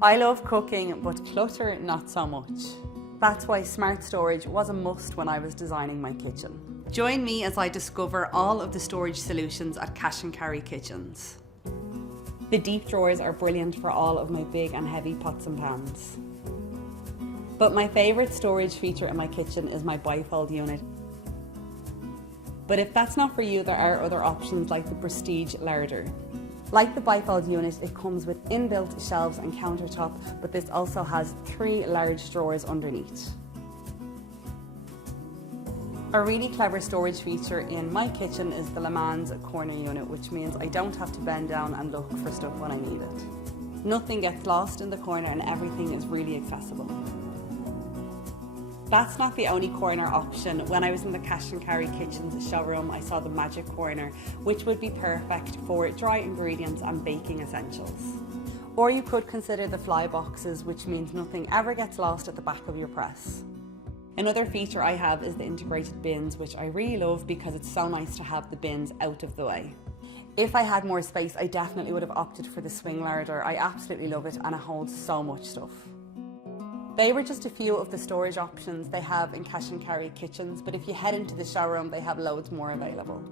I love cooking, but clutter not so much. That's why smart storage was a must when I was designing my kitchen. Join me as I discover all of the storage solutions at Cash and Carry Kitchens. The deep drawers are brilliant for all of my big and heavy pots and pans. But my favourite storage feature in my kitchen is my Bifold Unit. But if that's not for you, there are other options like the Prestige Larder. Like the Bifold Unit, it comes with inbuilt shelves and countertop, but this also has 3 large drawers underneath. A really clever storage feature in my kitchen is the Le Mans corner unit, which means I don't have to bend down and look for stuff when I need it. Nothing gets lost in the corner and everything is really accessible. That's not the only corner option. When I was in the Cash and Carry Kitchens showroom, I saw the Magic Corner, which would be perfect for dry ingredients and baking essentials. Or you could consider the fly boxes, which means nothing ever gets lost at the back of your press. Another feature I have is the integrated bins, which I really love because it's so nice to have the bins out of the way. If I had more space, I definitely would have opted for the swing larder. I absolutely love it and it holds so much stuff. They were just a few of the storage options they have in Cash and Carry Kitchens, but if you head into the showroom, they have loads more available.